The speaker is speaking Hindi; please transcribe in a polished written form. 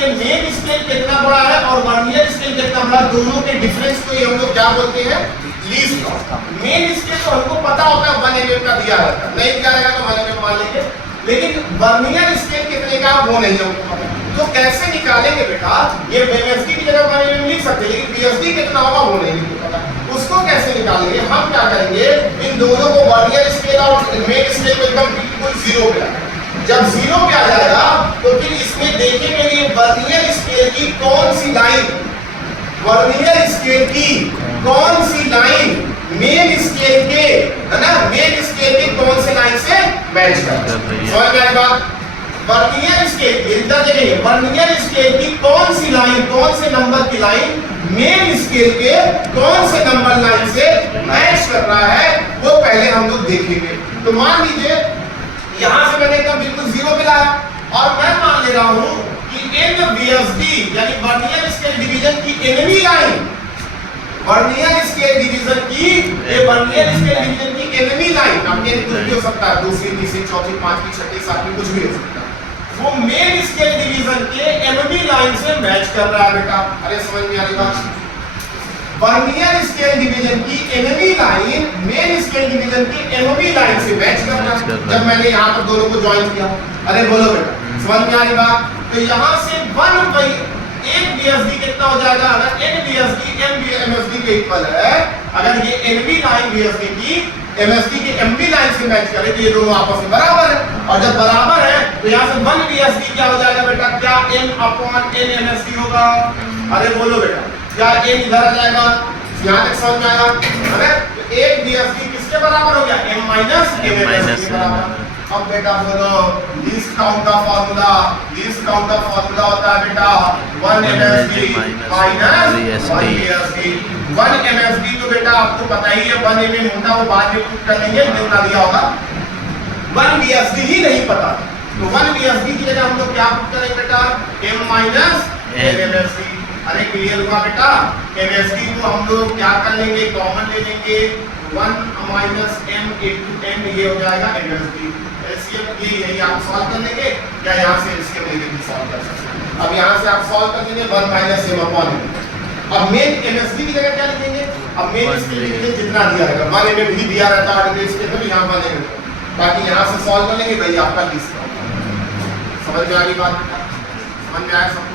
ये मेन स्केल कितना बड़ा है और वर्नियर स्केल कितना बड़ा, दोनों के डिफरेंस को हम लोग क्या बोलते हैं, लीस्ट काउंट। मेन स्केल तो हमको पता होता है 1 mm का दिया रहता है, नहीं दिया रहेगा तो 1 mm मान लेंगे, लेकिन वर्नियर स्केल कितने का वो नहीं हमको पता। तो कैसे निकालेंगे बेटा, ये BSD की जगह 1 mm लिख सकते हैं, लेकिन BSD कितना होगा वो नहीं लिख पता। उसको कैसे निकालेंगे, हम क्या करेंगे, इन दोनों को वर्नियर स्केल और मेन स्केल को एकदम बिल्कुल 0 पे रखेंगे। जब 0 पे आ जाएगा तो फिर इसमें देखेंगे ये वर्नियर स्केल की कौन सी लाइन, वर्नियर स्केल की कौन सी लाइन मेन स्केल के, है ना, मेन स्केल की कौन सी लाइन से मैच करता है। समझ में आएगा, वर्नियर स्केल इधर देखेंगे, वर्नियर स्केल की कौन सी लाइन, कौन से नंबर की लाइन मेन स्केल के कौन से नंबर लाइन से मैच कर रहा है, वो पहले हम लोग देखेंगे। तो मान लीजिए यहां से मैंने एकदम बिल्कुल 0 पे लाया और मैं मान ले रहा हूं कि NBSD यानी वर्नियर स्केल डिवीजन की enemy line, vernier scale division की, ये वर्नियर स्केल डिवीजन की एनिमी लाइन, आपके कुछ भी हो सकता है, दूसरी तीसरी चौथी पांचवी छठी सातवीं कुछ भी हो सकता है, वो मेन स्केल डिवीजन के एनिमी लाइन से मैच कर रहा है बेटा। अरे समझ में आ रही बात, वर्नियर स्केल डिवीजन की enemy line main scale division की एनिमी लाइन से मैच कर रहा है। जब मैंने यहाँ पर दोनों को ज्वाइन किया, अरे बोलो बेटा समझ में आ रही बात, तो यहाँ से 1 BSD कितना हो जाएगा, अगर NBSD MSD के इक्वल है, अगर ये NB लाइन BSD की MSD की MB लाइन से मैच करे तो ये दोनों आपस में बराबर है, और जब बराबर है तो यहाँ से 1 BSD क्या हो जाएगा बेटा, क्या M/N MSD होगा, अरे बोलो बेटा, क्या n इधर आ जाएगा, यहाँ तक समझ में आएगा, अरे 1 BSD किसके बराबर हो गया, M - MSD के बराबर। अब बेटा बोलो लीस्ट काउंट का फार्मूला, लीस्ट काउंट का फार्मूला होता है बेटा 1 MSD माइनस 1 BSD। 1 MSD तो बेटा आपको पता ही है 1 mm होता है, वो बाद में पुट कर लेंगे जितना दिया होगा। 1 BSD ही नहीं पता, तो 1 BSD की जगह हम लोग क्या पुट करेंगे बेटा, M माइनस MSD। अरे क्लियर हुआ बेटा, MSD को हम लोग क्या कर लेंगे, कॉमन ले लेंगे, 1 माइनस M into M ये हो जाएगा MSD। एलसीएम ये यही आप सॉल्व कर लेंगे, या यहाँ से एलसीएम लेके सॉल्व कर सकते हैं। अब यहाँ से आप सॉल्व कर लेंगे 1 माइनस M अपॉन M। अब मेन MSD की जगह क्या लिखेंगे, अब मेन स्केल डिवीजन जितना दिया रहेगा 1 mm भी दिया रहता है ऑर्डिनरी स्केल में, यहाँ 1 mm, बाकी यहाँ से सॉल्व कर लेंगे, भाई आपका लिस्ट। समझ में आ गई बात, समझ में आया सब।